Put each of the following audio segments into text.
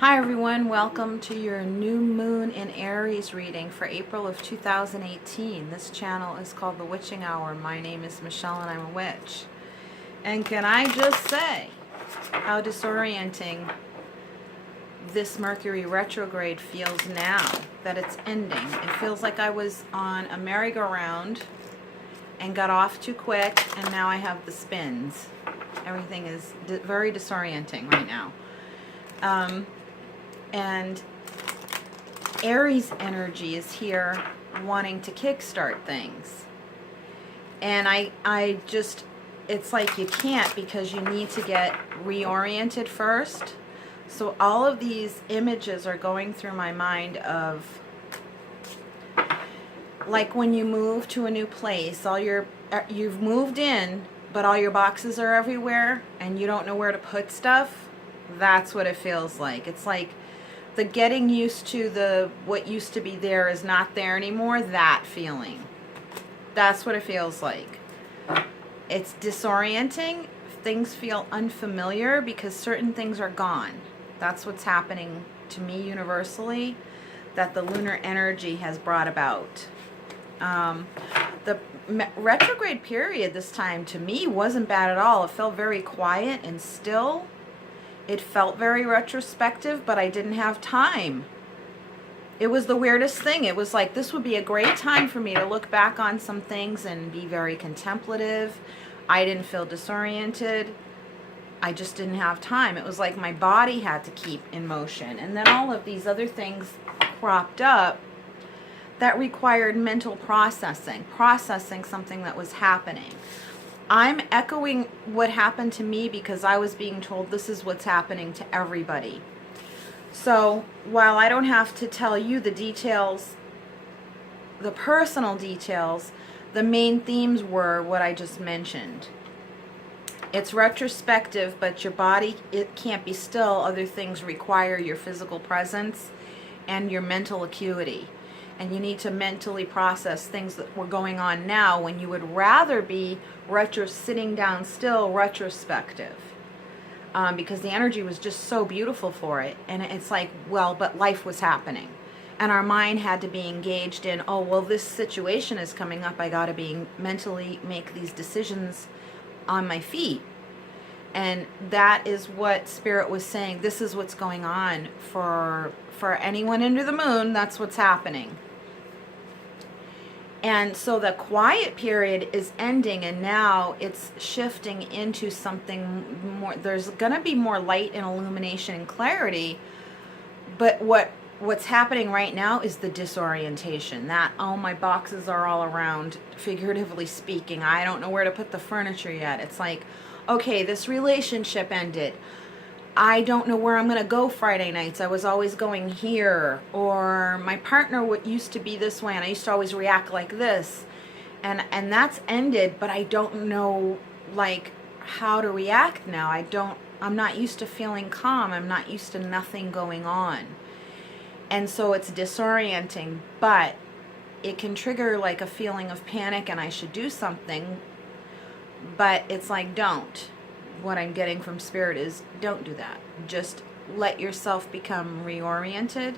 Hi everyone, welcome to your new moon in Aries reading for April of 2018. This channel is called The Witching Hour. My name is Michelle and I'm a witch. And can I just say how disorienting this Mercury retrograde feels now that it's ending. It feels like I was on a merry-go-round and got off too quick and now I have the spins. Everything is very disorienting right now. And Aries energy is here wanting to kickstart things. And I just, it's like you can't because you need to get reoriented first. So all of these images are going through my mind of, like when you move to a new place, you've moved in, but all your boxes are everywhere and you don't know where to put stuff. That's what it feels like. It's like the getting used to what used to be there is not there anymore, that feeling. That's what it feels like. It's disorienting. Things feel unfamiliar because certain things are gone. That's what's happening to me universally, that the lunar energy has brought about. The retrograde period this time to me wasn't bad at all. It felt very quiet and still. It felt very retrospective, but I didn't have time. It was the weirdest thing. It was like, this would be a great time for me to look back on some things and be very contemplative. I didn't feel disoriented. I just didn't have time. It was like my body had to keep in motion. And then all of these other things cropped up that required mental processing something that was happening. I'm echoing what happened to me because I was being told this is what's happening to everybody. So while I don't have to tell you the details, the personal details, the main themes were what I just mentioned. It's retrospective, but your body, it can't be still. Other things require your physical presence and your mental acuity. And you need to mentally process things that were going on now when you would rather be sitting down still, retrospective. Because the energy was just so beautiful for it. And it's like, well, but life was happening. And our mind had to be engaged in, oh, well, this situation is coming up. I got to be mentally make these decisions on my feet. And that is what Spirit was saying. This is what's going on for anyone under the moon. That's what's happening. And so the quiet period is ending and now it's shifting into something more. There's going to be more light and illumination and clarity. But what's happening right now is the disorientation. That, oh, my boxes are all around, figuratively speaking. I don't know where to put the furniture yet. It's like, okay, this relationship ended. I don't know where I'm going to go Friday nights. I was always going here. Or my partner used to be this way and I used to always react like this. And that's ended, but I don't know like how to react now. I'm not used to feeling calm. I'm not used to nothing going on. And so it's disorienting, but it can trigger like a feeling of panic and I should do something. But it's like, don't. What I'm getting from Spirit is don't do that. Just let yourself become reoriented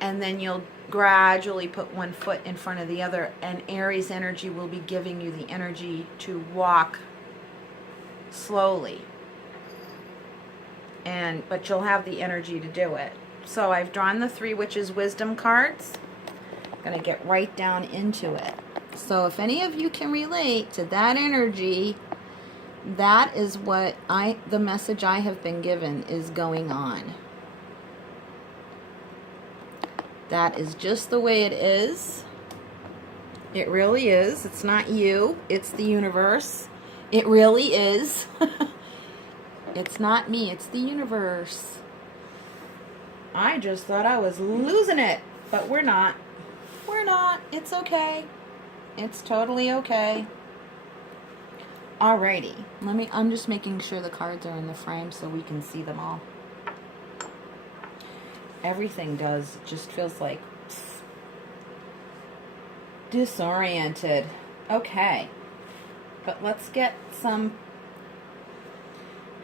and then you'll gradually put one foot in front of the other and Aries energy will be giving you the energy to walk slowly. But you'll have the energy to do it. So I've drawn the 3 Witches Wisdom cards. I'm going to get right down into it. So if any of you can relate to that energy, that is what the message I have been given is going on. That is just the way it is. It really is. It's not you. It's the universe. It really is. It's not me. It's the universe. I just thought I was losing it, but we're not. We're not. It's okay. It's totally okay. Alrighty, I'm just making sure the cards are in the frame so we can see them all. Everything just feels like disoriented. Okay, but let's get some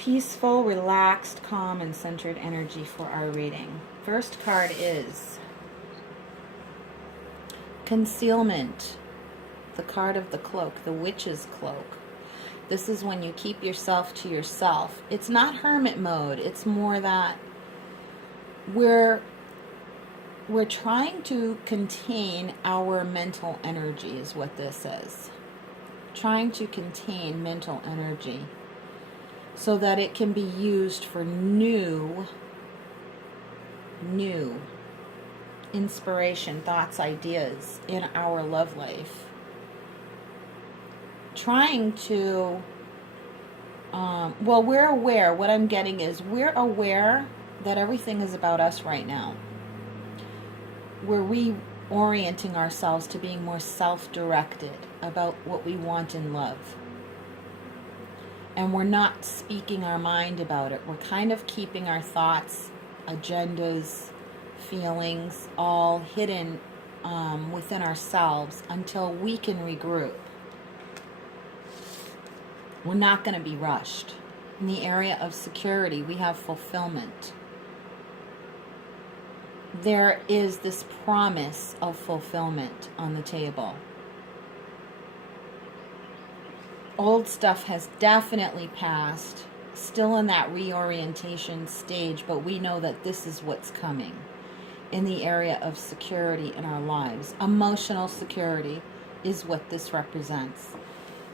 peaceful, relaxed, calm, and centered energy for our reading. First card is concealment, the card of the cloak, the witch's cloak. This is when you keep yourself to yourself. It's not hermit mode. It's more that we're trying to contain our mental energy is what this is. Trying to contain mental energy so that it can be used for new inspiration, thoughts, ideas in our love life. Trying to, we're aware. What I'm getting is we're aware that everything is about us right now. We're reorienting ourselves to being more self-directed about what we want in love. And we're not speaking our mind about it. We're kind of keeping our thoughts, agendas, feelings all hidden within ourselves until we can regroup. We're not going to be rushed. In the area of security, we have fulfillment. There is this promise of fulfillment on the table. Old stuff has definitely passed, still in that reorientation stage, but we know that this is what's coming in the area of security in our lives. Emotional security is what this represents.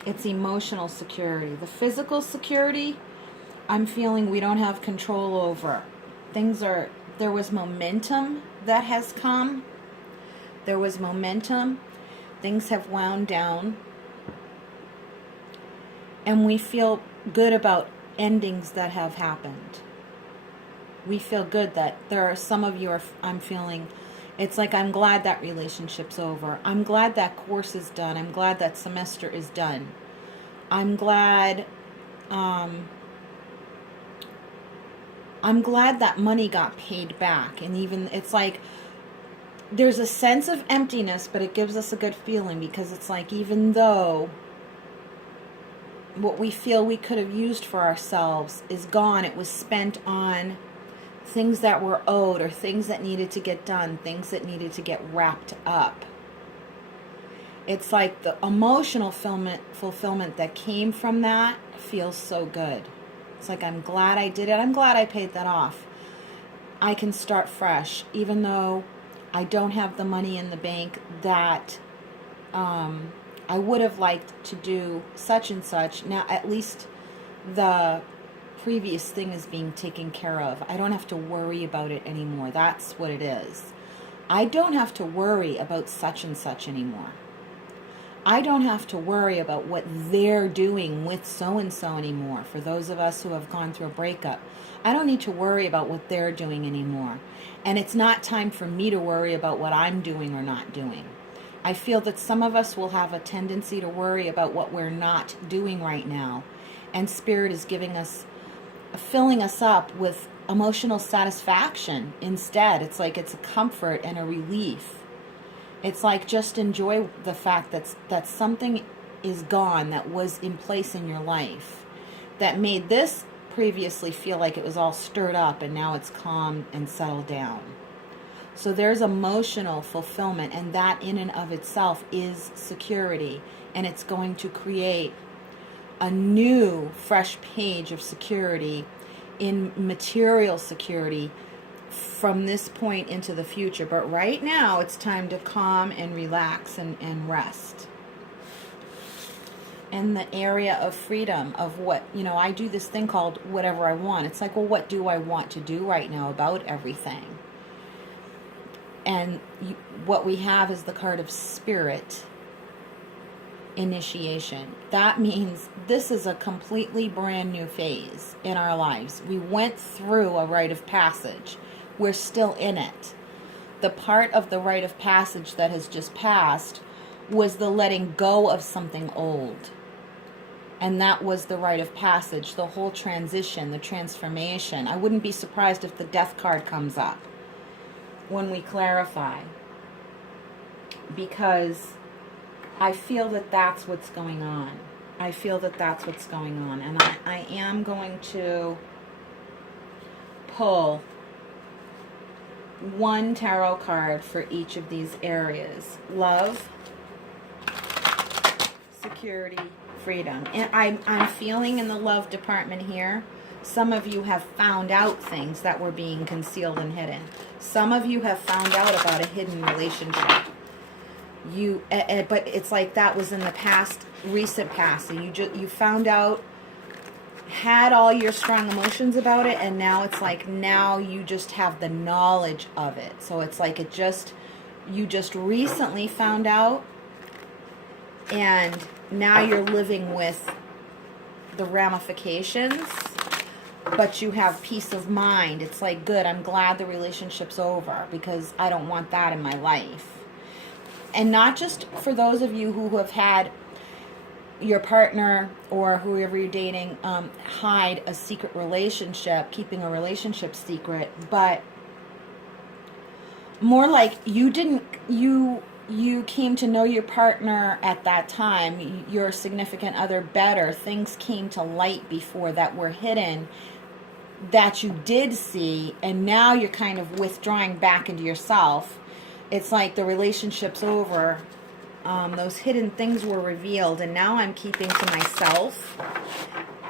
It's emotional security. The physical security, I'm feeling we don't have control over. There was momentum that has come. There was momentum. Things have wound down. And we feel good about endings that have happened. We feel good that there are some of you I'm feeling, it's like I'm glad that relationship's over. I'm glad that course is done. I'm glad that semester is done. I'm glad that money got paid back. And even, it's like, there's a sense of emptiness, but it gives us a good feeling because it's like, even though what we feel we could have used for ourselves is gone, it was spent on things that were owed or things that needed to get done, things that needed to get wrapped up. It's like the emotional fulfillment that came from that feels so good. It's like, I'm glad I did it. I'm glad I paid that off. I can start fresh, even though I don't have the money in the bank that I would have liked to do such and such. Now, at least the previous thing is being taken care of. I don't have to worry about it anymore. That's what it is. I don't have to worry about such and such anymore. I don't have to worry about what they're doing with so-and-so anymore. For those of us who have gone through a breakup, I don't need to worry about what they're doing anymore. And it's not time for me to worry about what I'm doing or not doing. I feel that some of us will have a tendency to worry about what we're not doing right now. And Spirit is filling us up with emotional satisfaction instead. It's like it's a comfort and a relief. It's like, just enjoy the fact that something is gone that was in place in your life that made this previously feel like it was all stirred up, and now it's calm and settled down. So there's emotional fulfillment, and that in and of itself is security, and it's going to create a new, fresh page of security in material security from this point into the future. But right now, it's time to calm and relax and rest. In the area of freedom, of what, I do this thing called whatever I want. It's like, well, what do I want to do right now about everything? And what we have is the card of Spirit, initiation. That means this is a completely brand new phase in our lives. We went through a rite of passage. We're still in it. The part of the rite of passage that has just passed was the letting go of something old. And that was the rite of passage, the whole transition, the transformation. I wouldn't be surprised if the death card comes up when we clarify, because I feel that that's what's going on. I feel that that's what's going on. And I am going to pull one tarot card for each of these areas. Love, security, freedom. And I'm feeling in the love department here, some of you have found out things that were being concealed and hidden. Some of you have found out about a hidden relationship. But it's like that was in the past, recent past. So you found out, had all your strong emotions about it, and now it's like now you just have the knowledge of it. So it's like you just recently found out, and now you're living with the ramifications, but you have peace of mind. It's like, good, I'm glad the relationship's over because I don't want that in my life. And not just for those of you who have had your partner or whoever you're dating hide a secret relationship, keeping a relationship secret, but more like you came to know your partner at that time, your significant other better. Things came to light before that were hidden that you did see, and now you're kind of withdrawing back into yourself. It's like the relationship's over. Those hidden things were revealed, and now I'm keeping to myself.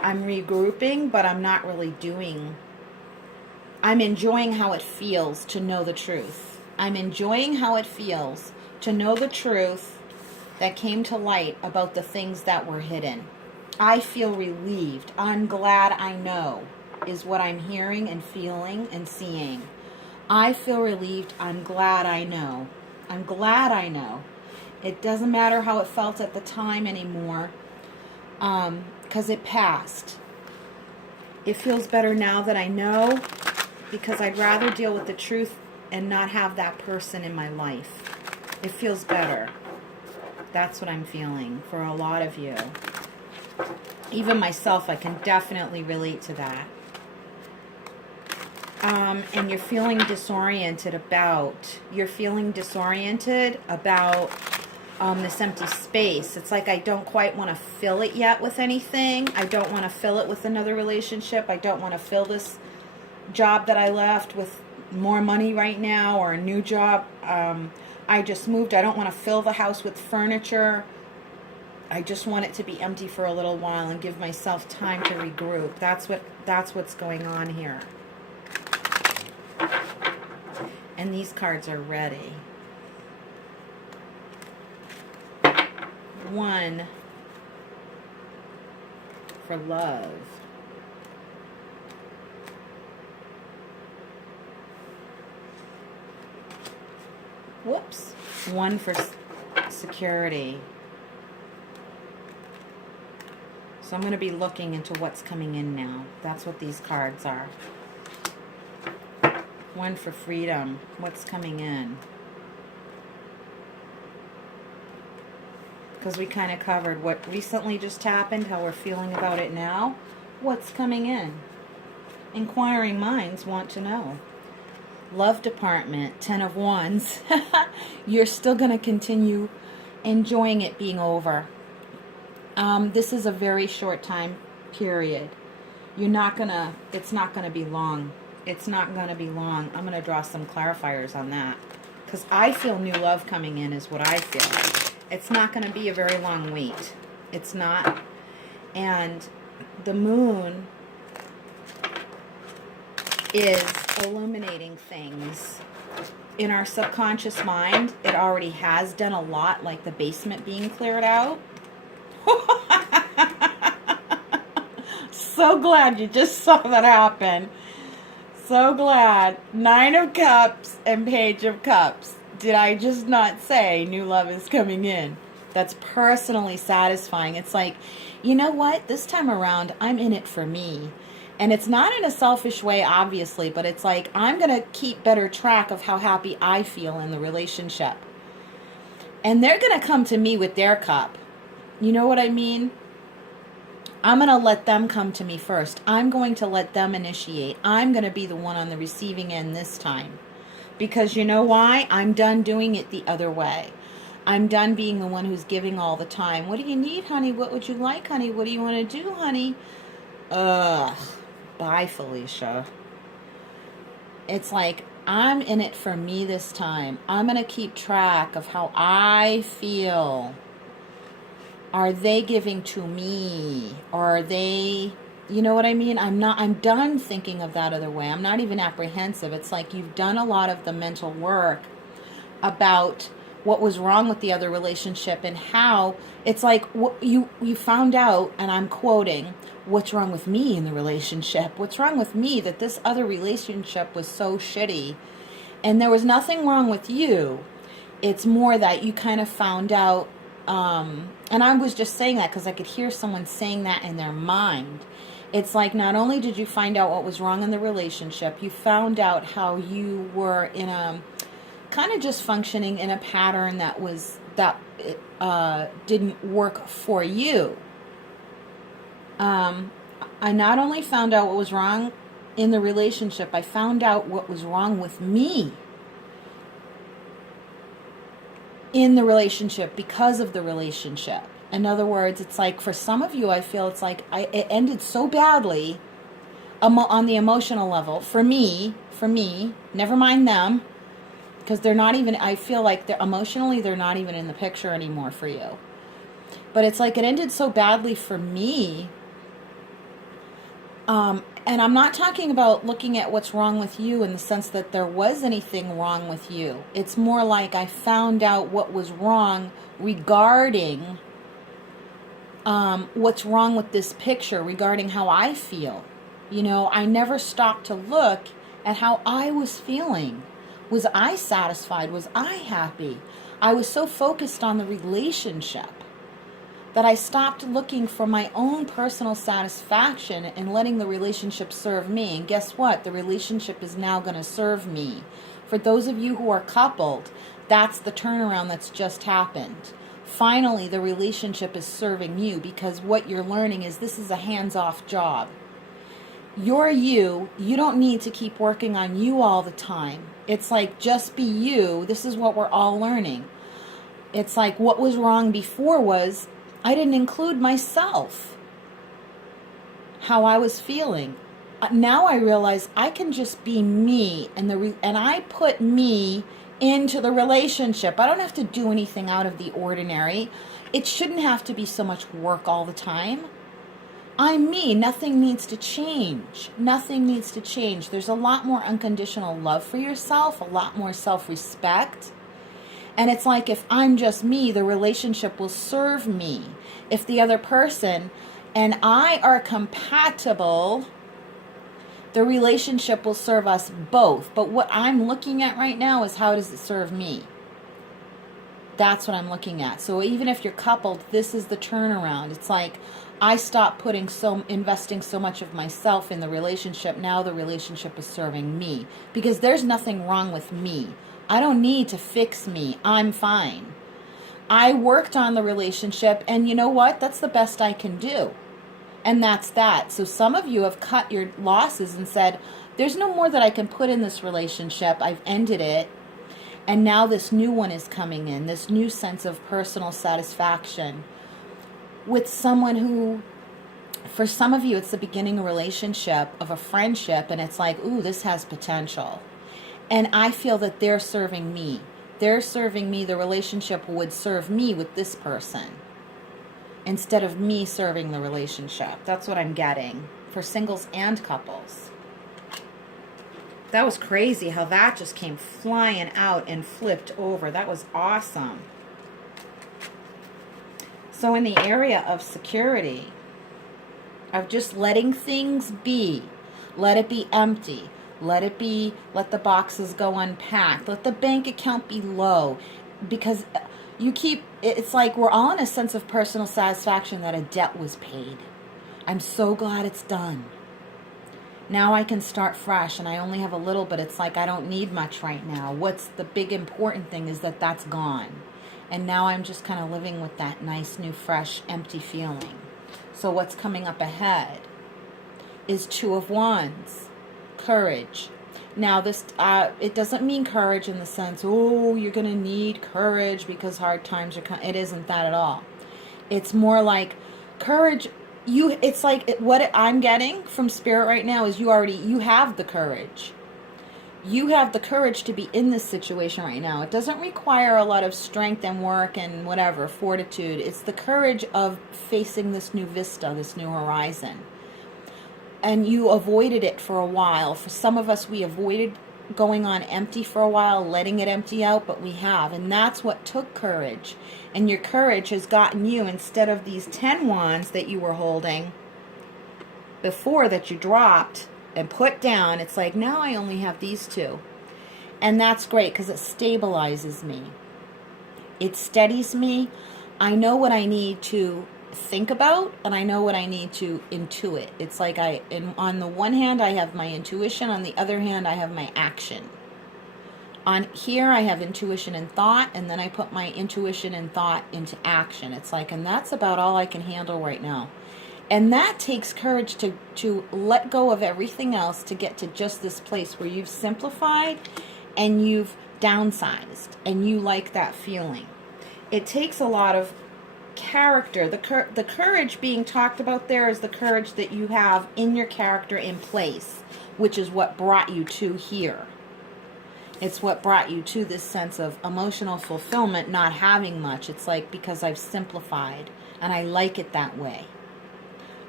I'm regrouping, but I'm not really doing. I'm enjoying how it feels to know the truth. I'm enjoying how it feels to know the truth that came to light about the things that were hidden. I feel relieved. I'm glad I know, is what I'm hearing and feeling and seeing. I feel relieved. I'm glad I know. I'm glad I know. It doesn't matter how it felt at the time anymore, because it passed. It feels better now that I know, because I'd rather deal with the truth and not have that person in my life. It feels better. That's what I'm feeling for a lot of you. Even myself, I can definitely relate to that. And you're feeling disoriented about this empty space. It's like I don't quite want to fill it yet with anything. I don't want to fill it with another relationship. I don't want to fill this job that I left with more money right now, or a new job. I just moved. I don't want to fill the house with furniture. I just want it to be empty for a little while and give myself time to regroup. That's what's going on here. And these cards are ready. One for love. Whoops. One for security. So I'm going to be looking into what's coming in now. That's what these cards are. One for freedom. What's coming in? Because we kind of covered what recently just happened, how we're feeling about it now. What's coming in? Inquiring minds want to know. Love department, 10 of Wands. You're still going to continue enjoying it being over. This is a very short time period. It's not going to be long. It's not going to be long. I'm going to draw some clarifiers on that. Because I feel new love coming in is what I feel. It's not going to be a very long wait. It's not. And the moon is illuminating things. In our subconscious mind, it already has done a lot, like the basement being cleared out. So glad you just saw that happen. So glad. 9 of Cups and Page of Cups. Did I just not say new love is coming in? That's personally satisfying. It's like, you know what? This time around, I'm in it for me. And it's not in a selfish way, obviously, but it's like I'm going to keep better track of how happy I feel in the relationship. And they're going to come to me with their cup. You know what I mean? I'm going to let them come to me first. I'm going to let them initiate. I'm going to be the one on the receiving end this time. Because you know why? I'm done doing it the other way. I'm done being the one who's giving all the time. What do you need, honey? What would you like, honey? What do you want to do, honey? Ugh. Bye, Felicia. It's like, I'm in it for me this time. I'm going to keep track of how I feel. Are they giving to me? Or are they, you know what I mean? I'm done thinking of that other way. I'm not even apprehensive. It's like you've done a lot of the mental work about what was wrong with the other relationship and how it's like what you found out, and I'm quoting, what's wrong with me in the relationship? What's wrong with me that this other relationship was so shitty? And there was nothing wrong with you. It's more that you kind of found out, and I was just saying that because I could hear someone saying that in their mind. It's like not only did you find out what was wrong in the relationship, you found out how you were in a kind of just functioning in a pattern that didn't work for you. I not only found out what was wrong in the relationship, I found out what was wrong with me in the relationship because of the relationship. In other words, it's like for some of you, I feel it's like it ended so badly on the emotional level for me, never mind them, because they're not even, I feel like they're emotionally, they're not even in the picture anymore for you. But it's like it ended so badly for me. And I'm not talking about looking at what's wrong with you in the sense that there was anything wrong with you. It's more like I found out what was wrong regarding what's wrong with this picture, regarding how I feel. You know, I never stopped to look at how I was feeling. Was I satisfied? Was I happy? I was so focused on the relationship that I stopped looking for my own personal satisfaction and letting the relationship serve me. And guess what? The relationship is now going to serve me. For those of you who are coupled, that's the turnaround that's just happened. Finally, the relationship is serving you because what you're learning is this is a hands-off job. You're you. You don't need to keep working on you all the time. It's like just be you. This is what we're all learning. It's like what was wrong before was I didn't include myself, how I was feeling. Now I realize I can just be me, and I put me into the relationship. I don't have to do anything out of the ordinary. It shouldn't have to be so much work all the time. I'm me. Nothing needs to change. Nothing needs to change. There's a lot more unconditional love for yourself, a lot more self-respect. And it's like if I'm just me, the relationship will serve me. If the other person and I are compatible, the relationship will serve us both. But what I'm looking at right now is how does it serve me? That's what I'm looking at. So even if you're coupled, this is the turnaround. It's like I stopped investing so much of myself in the relationship. Now the relationship is serving me because there's nothing wrong with me. I don't need to fix me. I'm fine. I worked on the relationship, and you know what? That's the best I can do. And that's that. So some of you have cut your losses and said, there's no more that I can put in this relationship. I've ended it. And now this new one is coming in, this new sense of personal satisfaction with someone who, for some of you, it's the beginning of a relationship, of a friendship, and it's like, ooh, this has potential. And I feel that they're serving me. They're serving me. The relationship would serve me with this person instead of me serving the relationship. That's what I'm getting for singles and couples. That was crazy how that just came flying out and flipped over. That was awesome. So in the area of security, of just letting things be, let it be empty. Let the boxes go unpacked. Let the bank account be low. Because it's like we're all in a sense of personal satisfaction that a debt was paid. I'm so glad it's done. Now I can start fresh and I only have a little, but it's like I don't need much right now. What's the big important thing is that that's gone. And now I'm just kind of living with that nice, new, fresh, empty feeling. So what's coming up ahead is Two of Wands. Courage. Now, this it doesn't mean courage in the sense, oh, you're going to need courage because hard times are coming. It isn't that at all. It's more like courage. It's like what I'm getting from Spirit right now is you have the courage. You have the courage to be in this situation right now. It doesn't require a lot of strength and work and whatever, fortitude. It's the courage of facing this new vista, this new horizon. And you avoided it for a while. For some of us, we avoided going on empty for a while, letting it empty out, but we have. And that's what took courage. And your courage has gotten you, instead of these 10 wands that you were holding before that you dropped and put down, it's like, now I only have these 2. And that's great because it stabilizes me. It steadies me. I know what I need to think about, and I know what I need to intuit. It's like on the one hand, I have my intuition. On the other hand, I have my action. On here, I have intuition and thought, and then I put my intuition and thought into action. It's like, and that's about all I can handle right now. And that takes courage to let go of everything else to get to just this place where you've simplified and you've downsized, and you like that feeling. It takes a lot of character. The courage being talked about there is the courage that you have in your character in place, which is what brought you to here. It's what brought you to this sense of emotional fulfillment, not having much. It's like, because I've simplified, and I like it that way.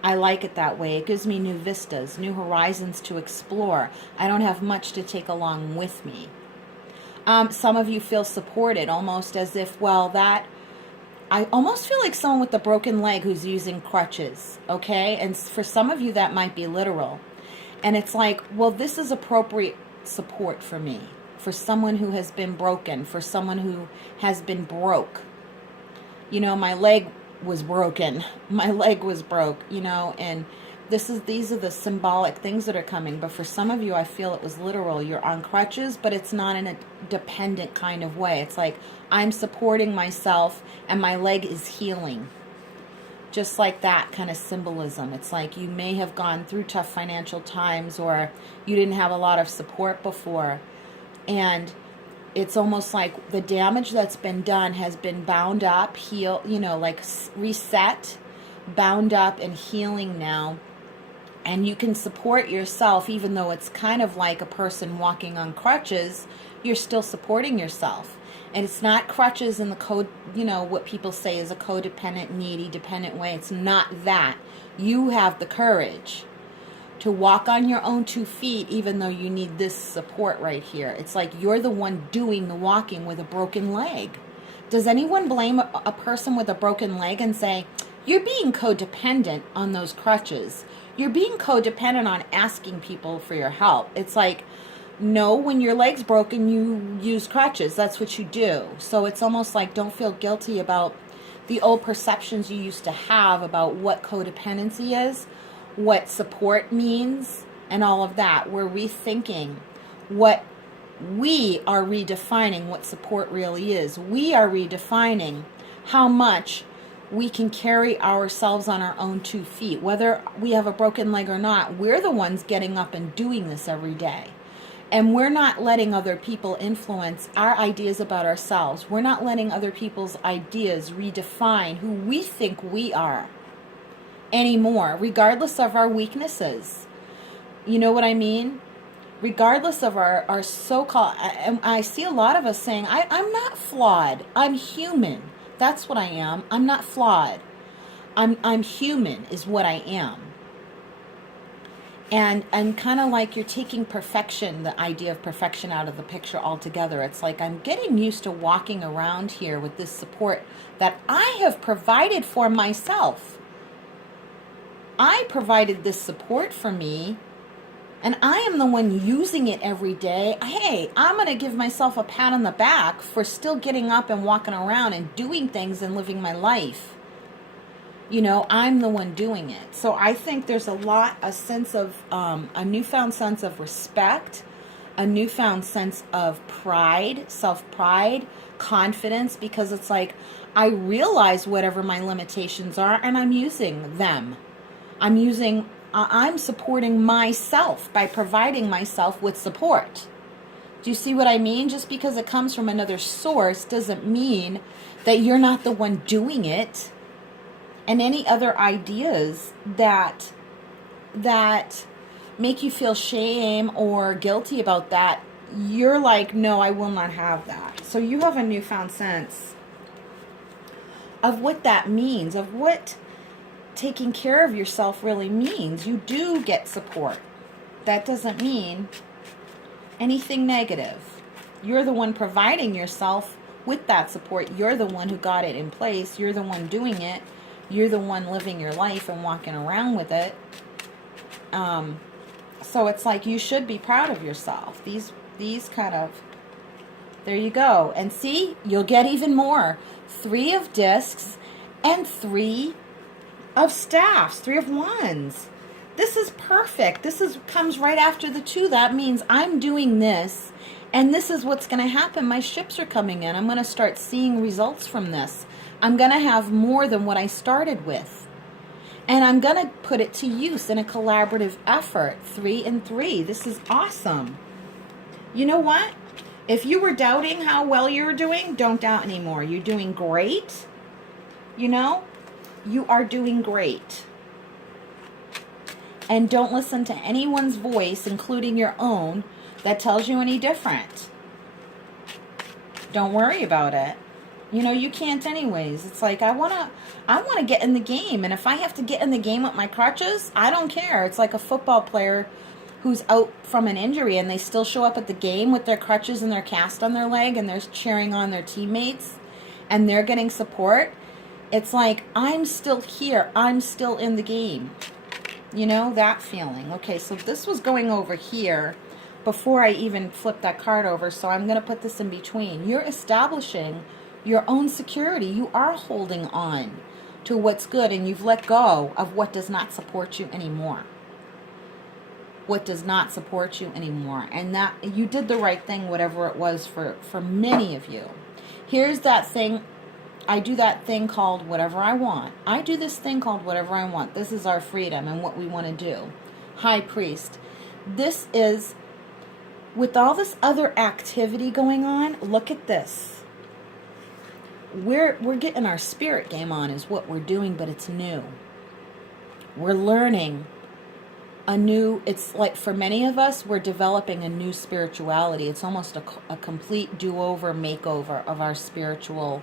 I like it that way. It gives me new vistas, new horizons to explore. I don't have much to take along with me. Some of you feel supported, almost as if, I almost feel like someone with a broken leg who's using crutches, okay? And for some of you, that might be literal. And it's like, well, this is appropriate support for me, for someone who has been broken, for someone who has been broke. You know, my leg was broken. My leg was broke, and these are the symbolic things that are coming. But for some of you, I feel it was literal. You're on crutches, but it's not in a dependent kind of way. It's like, I'm supporting myself and my leg is healing. Just like that kind of symbolism. It's like you may have gone through tough financial times, or you didn't have a lot of support before. And it's almost like the damage that's been done has been bound up, like reset, bound up and healing now. And you can support yourself, even though it's kind of like a person walking on crutches, you're still supporting yourself. And it's not crutches in the what people say is a codependent, needy, dependent way. It's not that. You have the courage to walk on your own 2 feet, even though you need this support right here. It's like you're the one doing the walking with a broken leg. Does anyone blame a person with a broken leg and say, you're being codependent on those crutches? You're being codependent on asking people for your help. It's like, no, when your leg's broken, you use crutches. That's what you do. So it's almost like, don't feel guilty about the old perceptions you used to have about what codependency is, what support means, and all of that. We're rethinking we are redefining what support really is. We are redefining how much we can carry ourselves on our own 2 feet. Whether we have a broken leg or not, we're the ones getting up and doing this every day. And we're not letting other people influence our ideas about ourselves. We're not letting other people's ideas redefine who we think we are anymore, regardless of our weaknesses. You know what I mean? Regardless of our so-called, I see a lot of us saying, I'm not flawed. I'm human. That's what I am. I'm not flawed. I'm human is what I am. And kind of like you're taking perfection, the idea of perfection, out of the picture altogether. It's like I'm getting used to walking around here with this support that I have provided for myself. I provided this support for me, and I am the one using it every day. Hey, I'm going to give myself a pat on the back for still getting up and walking around and doing things and living my life. I'm the one doing it. So I think there's a sense of, a newfound sense of respect, a newfound sense of pride, self-pride, confidence, because it's like I realize whatever my limitations are and I'm using them. I'm using I'm supporting myself by providing myself with support. Do you see what I mean? Just because it comes from another source doesn't mean that you're not the one doing it. And any other ideas that make you feel shame or guilty about that, you're like, no, I will not have that. So you have a newfound sense of what that means, of what taking care of yourself really means. You do get support. That doesn't mean anything negative. You're the one providing yourself with that support. You're the one who got it in place. You're the one doing it. You're the one living your life and walking around with it. So it's like you should be proud of yourself. These kind of, there you go. And see, you'll get even more. 3 of discs and 3 of staffs, 3 of wands. This is perfect. Comes right after the 2. That means I'm doing this, and this is what's going to happen. My ships are coming in. I'm going to start seeing results from this. I'm going to have more than what I started with. And I'm going to put it to use in a collaborative effort. 3 and 3. This is awesome. You know what? If you were doubting how well you were doing, don't doubt anymore. You're doing great. You know? You are doing great. And don't listen to anyone's voice, including your own, that tells you any different. Don't worry about it. You know, you can't anyways. It's like, I want to get in the game. And if I have to get in the game with my crutches, I don't care. It's like a football player who's out from an injury and they still show up at the game with their crutches and their cast on their leg and they're cheering on their teammates and they're getting support. It's like, I'm still here. I'm still in the game. You know, that feeling. Okay, so this was going over here before I even flipped that card over. So I'm going to put this in between. You're establishing your own security. You are holding on to what's good and you've let go of what does not support you anymore. What does not support you anymore. And that you did the right thing, whatever it was for many of you. Here's that thing. I do that thing called whatever I want. I do this thing called whatever I want. This is our freedom and what we want to do. High Priest. This is, with all this other activity going on, look at this. We're getting our spirit game on is what we're doing, but it's new. We're learning a new, it's like for many of us, we're developing a new spirituality. It's almost a complete do-over, makeover of our spiritual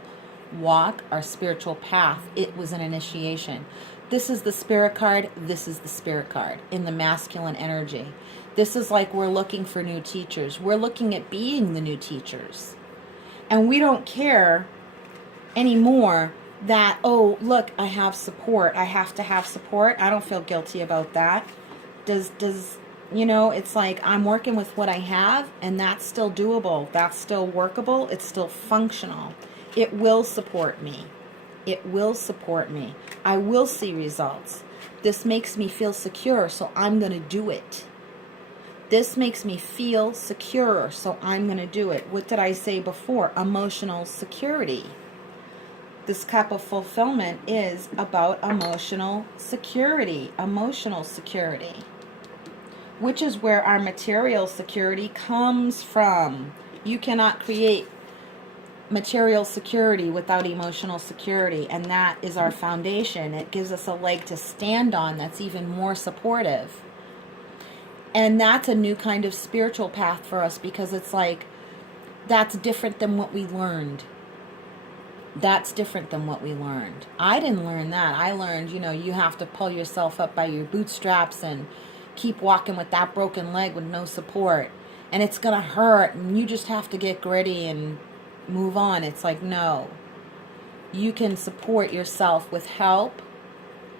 walk, our spiritual path. It was an initiation. This is the spirit card. This is the spirit card in the masculine energy. This is like we're looking for new teachers. We're looking at being the new teachers. And we don't care anymore that, oh, look, I have support. I have to have support. I don't feel guilty about that. Does you know, it's like I'm working with what I have and that's still doable. That's still workable. It's still functional. It will support me. It will support me. I will see results. This makes me feel secure, so I'm going to do it. This makes me feel secure, so I'm going to do it. What did I say before? Emotional security. This cup of fulfillment is about emotional security. Emotional security. Which is where our material security comes from. You cannot create material security without emotional security, and that is our foundation. It gives us a leg to stand on that's even more supportive. And that's a new kind of spiritual path for us because it's like, that's different than what we learned. That's different than what we learned. I didn't learn that. I learned, you know, you have to pull yourself up by your bootstraps and keep walking with that broken leg with no support. And it's going to hurt and you just have to get gritty and move on. It's like, no. You can support yourself with help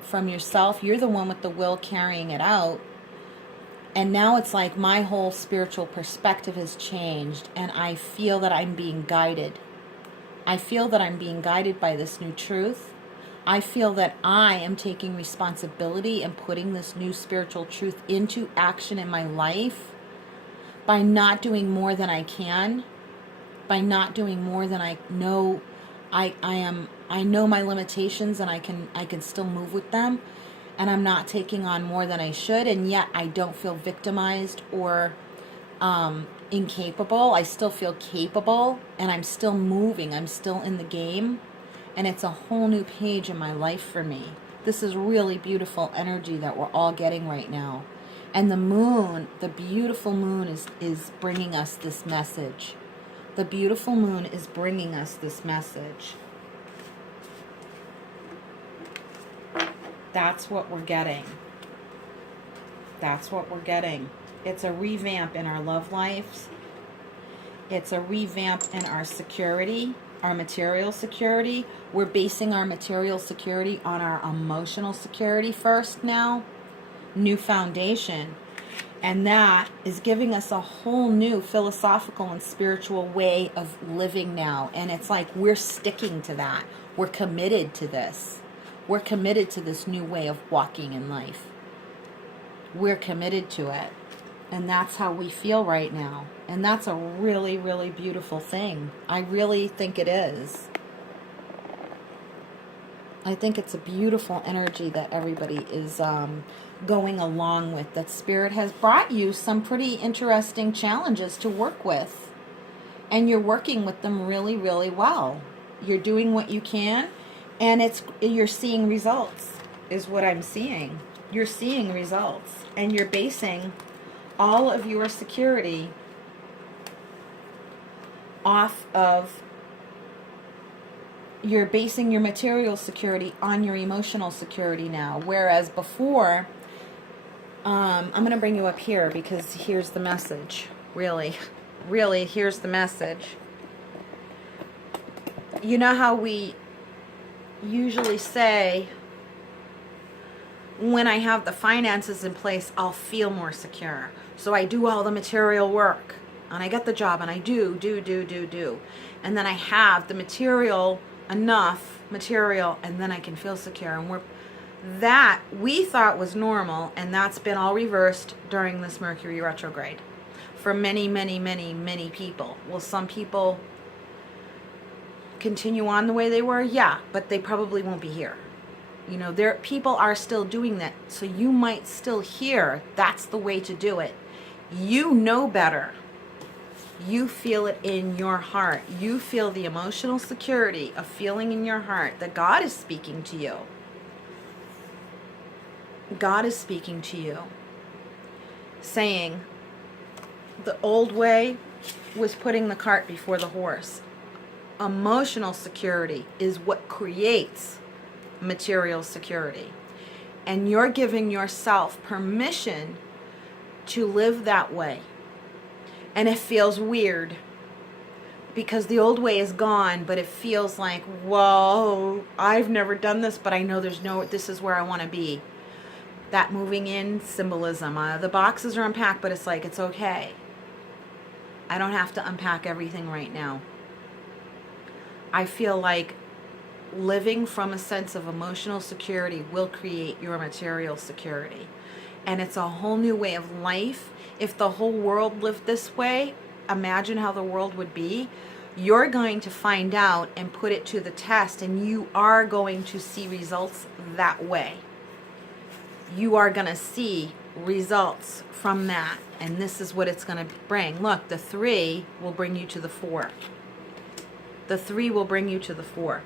from yourself. You're the one with the will carrying it out. And now it's like my whole spiritual perspective has changed and I feel that I'm being guided. I feel that I'm being guided by this new truth. I feel that I am taking responsibility and putting this new spiritual truth into action in my life by not doing more than I can, by not doing more than I know. I know my limitations and I can still move with them. and I'm not taking on more than I should, and yet I don't feel victimized or incapable. I still feel capable, and I'm still moving. I'm still in the game, and it's a whole new page in my life for me. This is really beautiful energy that we're all getting right now. And the moon, the beautiful moon is bringing us this message. The beautiful moon is bringing us this message. That's what we're getting. That's what we're getting. It's a revamp in our love lives. It's a revamp in our security, our material security. We're basing our material security on our emotional security first now. New foundation. And that is giving us a whole new philosophical and spiritual way of living now. And it's like we're sticking to that. We're committed to this. We're committed to this new way of walking in life. We're committed to it. And that's how we feel right now. And that's a really, really beautiful thing. I really think it is. I think it's a beautiful energy that everybody is going along with. That Spirit has brought you some pretty interesting challenges to work with. And you're working with them really, really well. You're doing what you can, and you're seeing results, is what I'm seeing. You're seeing results, and you're basing all of your security off of, you're basing your material security on your emotional security now. Whereas before, I'm going to bring you up here because here's the message. Really, here's the message. You know how we usually say, when I have the finances in place, I'll feel more secure. So I do all the material work, and I get the job, and I do. And then I have the material, enough material, and then I can feel secure. And that we thought was normal, and that's been all reversed during this Mercury retrograde for many, many, many, many people. Will some people continue on the way they were? Yeah, but they probably won't be here. You know, people are still doing that, so you might still hear that's the way to do it. You know better. You feel it in your heart. You feel the emotional security of feeling in your heart that God is speaking to you. God is speaking to you, saying the old way was putting the cart before the horse. Emotional security is what creates material security. And you're giving yourself permission to live that way. And it feels weird because the old way is gone, but it feels like, whoa, I've never done this, but I know this is where I want to be. That moving in symbolism. The boxes are unpacked, but it's like, it's okay. I don't have to unpack everything right now. I feel like living from a sense of emotional security will create your material security. And it's a whole new way of life. If the whole world lived this way, imagine how the world would be. You're going to find out and put it to the test, and you are going to see results that way. You are going to see results from that, and this is what it's going to bring. Look, the 3 will bring you to the 4. The 3 will bring you to the 4.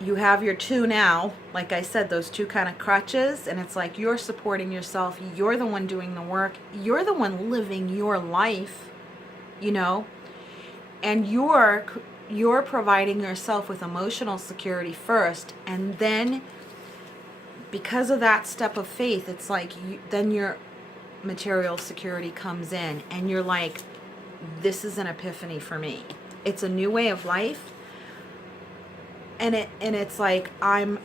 You have your 2 now, like I said, those 2 kind of crutches, and it's like you're supporting yourself. You're the one doing the work. You're the one living your life, you know, and you're providing yourself with emotional security first, and then because of that step of faith, it's like then your material security comes in, and you're like, this is an epiphany for me. It's a new way of life. And it's like I'm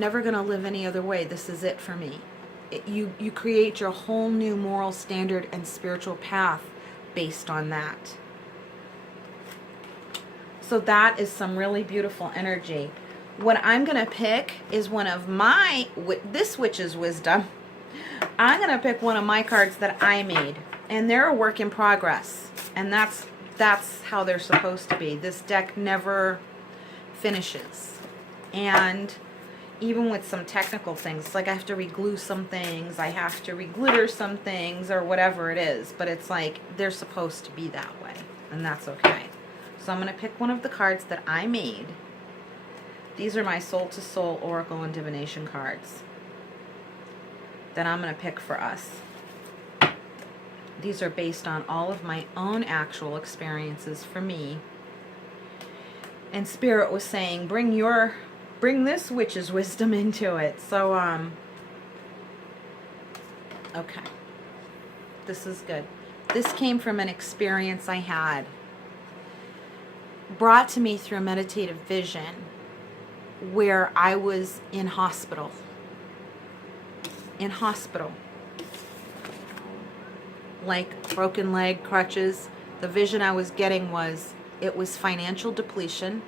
never gonna live any other way. This is it for me. You create your whole new moral standard and spiritual path based on that. So that is some really beautiful energy. What I'm gonna pick is one of this witch's wisdom. I'm gonna pick one of my cards that I made, and they're a work in progress, and that's how they're supposed to be. This deck never finishes, and even with some technical things, it's like I have to re-glue some things, I have to re-glitter some things, or whatever it is. But it's like they're supposed to be that way, and that's okay. So I'm going to pick one of the cards that I made. These are my Soul to Soul Oracle and Divination cards that I'm going to pick for us. These are based on all of my own actual experiences for me. And Spirit was saying, bring this witch's wisdom into it. So, okay. This is good. This came from an experience I had, brought to me through a meditative vision, where I was in hospital. Like broken leg, crutches. The vision I was getting was, it was financial depletion.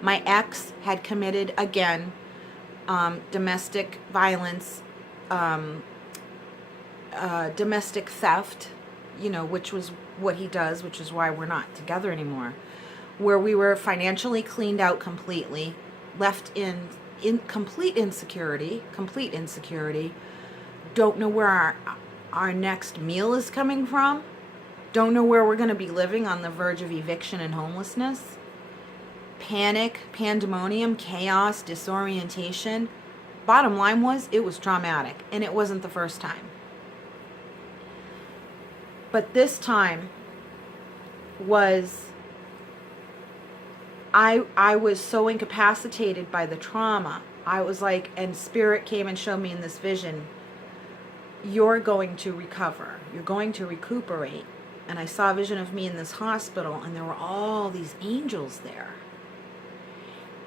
My ex had committed, again, domestic violence, domestic theft, which was what he does, which is why we're not together anymore, where we were financially cleaned out completely, left in complete insecurity, don't know where our next meal is coming from, don't know where we're going to be living, on the verge of eviction and homelessness, panic, pandemonium, chaos, disorientation. Bottom line was, it was traumatic, and it wasn't the first time. But this time was, I was so incapacitated by the trauma. I was like, and Spirit came and showed me in this vision, you're going to recover. You're going to recuperate. And I saw a vision of me in this hospital, and there were all these angels there.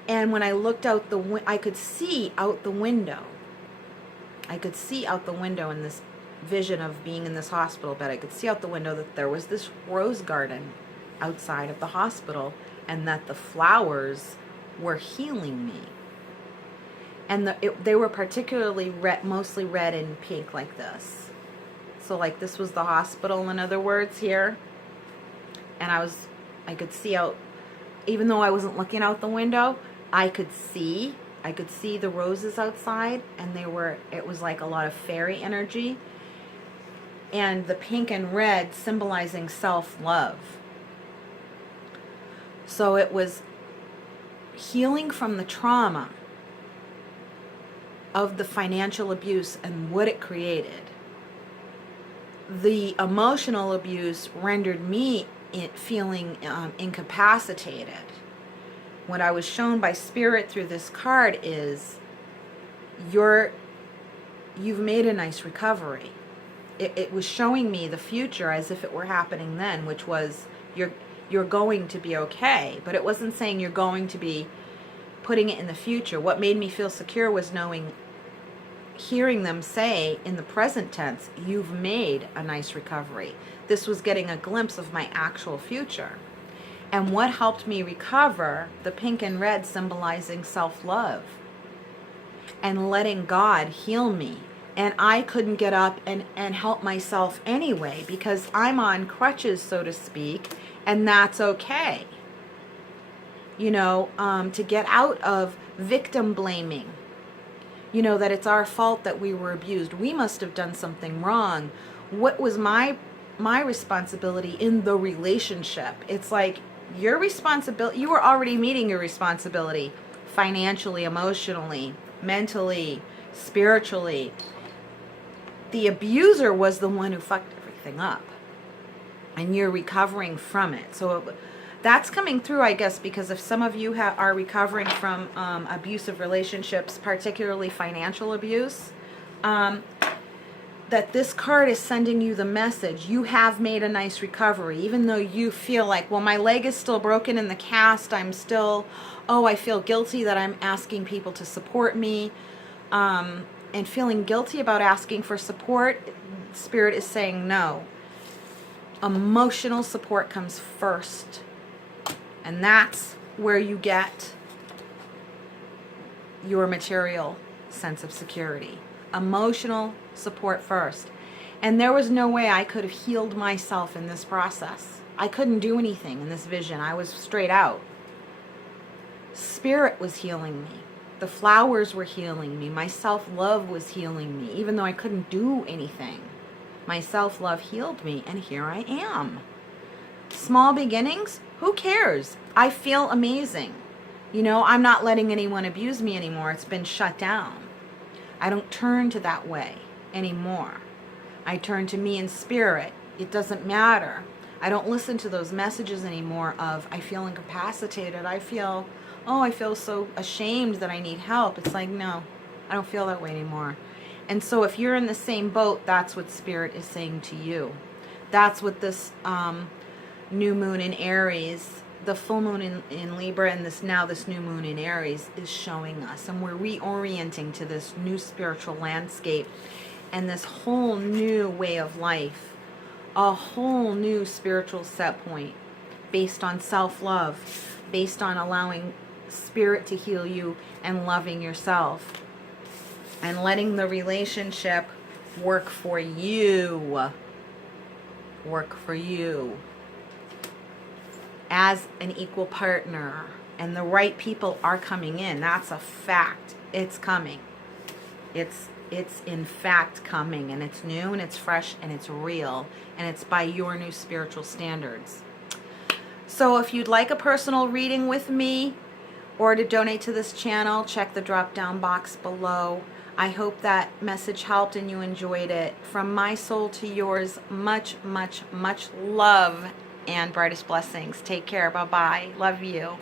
And when I looked out I could see out the window. I could see out the window in this vision of being in this hospital bed. I could see out the window that there was this rose garden outside of the hospital, and that the flowers were healing me. And they were particularly red, mostly red and pink like this. So like this was the hospital, in other words, here. And I could see out, even though I wasn't looking out the window, I could see the roses outside, and it was like a lot of fairy energy. And the pink and red symbolizing self-love. So it was healing from the trauma of the financial abuse and what it created. The emotional abuse rendered me feeling incapacitated. What I was shown by Spirit through this card is, you've made a nice recovery. It was showing me the future as if it were happening then, which was, you're going to be okay. But it wasn't saying you're going to be putting it in the future. What made me feel secure was hearing them say in the present tense, you've made a nice recovery. This was getting a glimpse of my actual future. And what helped me recover, the pink and red symbolizing self-love and letting God heal me. And I couldn't get up and help myself anyway, because I'm on crutches, so to speak, and that's okay. To get out of victim blaming, that it's our fault that we were abused. We must have done something wrong. What was my responsibility in the relationship? It's like, your responsibility, you were already meeting your responsibility financially, emotionally, mentally, spiritually. The abuser was the one who fucked everything up, and you're recovering from it. So that's coming through, I guess, because if some of you are recovering from abusive relationships, particularly financial abuse, that this card is sending you the message, you have made a nice recovery, even though you feel like, well, my leg is still broken in the cast, I feel guilty that I'm asking people to support me, and feeling guilty about asking for support. Spirit is saying no. Emotional support comes first, and that's where you get your material sense of security. Emotional support first. And there was no way I could have healed myself in this process. I couldn't do anything in this vision. I was straight out. Spirit was healing me. The flowers were healing me. My self-love was healing me, even though I couldn't do anything. My self-love healed me, and here I am. Small beginnings, who cares? I feel amazing. You know, I'm not letting anyone abuse me anymore. It's been shut down. I don't turn to that way anymore. I turn to me in spirit. It doesn't matter. I don't listen to those messages anymore of, I feel incapacitated. I feel so ashamed that I need help. It's like, no, I don't feel that way anymore. And so if you're in the same boat, that's what Spirit is saying to you. That's what this new moon in Aries, the full moon in Libra, and this new moon in Aries is showing us. And we're reorienting to this new spiritual landscape and this whole new way of life, a whole new spiritual set point based on self-love, based on allowing Spirit to heal you and loving yourself and letting the relationship work for you. Work for you as an equal partner. And the right people are coming in. That's a fact. It's coming. It's in fact coming, and it's new and it's fresh and it's real, and it's by your new spiritual standards. So if you'd like a personal reading with me or to donate to this channel, check the drop down box below. I hope that message helped and you enjoyed it. From my soul to yours, much, much, much love and brightest blessings. Take care. Bye-bye. Love you.